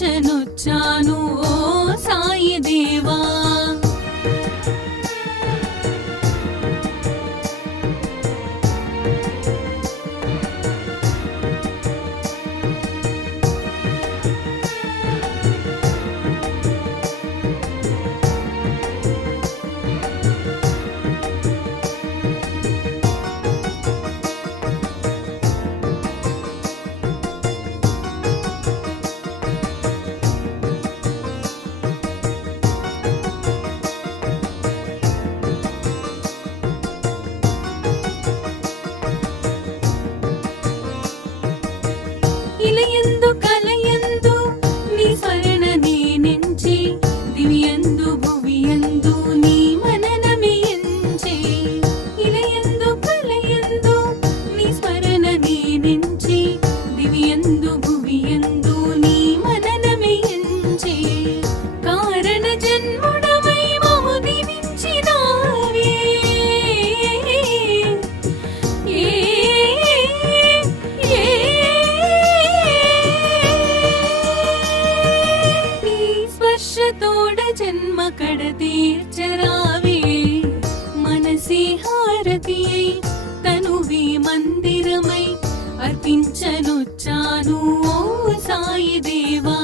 అర్పించనొచ్చాను ఓ సాయి దేవా. ఇలయందు కలయందు నీ స్మరణ నేనెంచి, దివియందు భువియందు నీ మననమే ఎంచే. ఇలయందు కలయందు నీ స్మరణ నేనెంచి, దివియందు భువియందు నీ మననమే ఎంచే. కారణ జన్ముడవై మము దీవించినావే. తోడ జన్మ కడ తీర్చరావే. మనసి హారతియై తనువి మందిరమై అర్పించనొచ్చాను ఓ సాయి దేవా.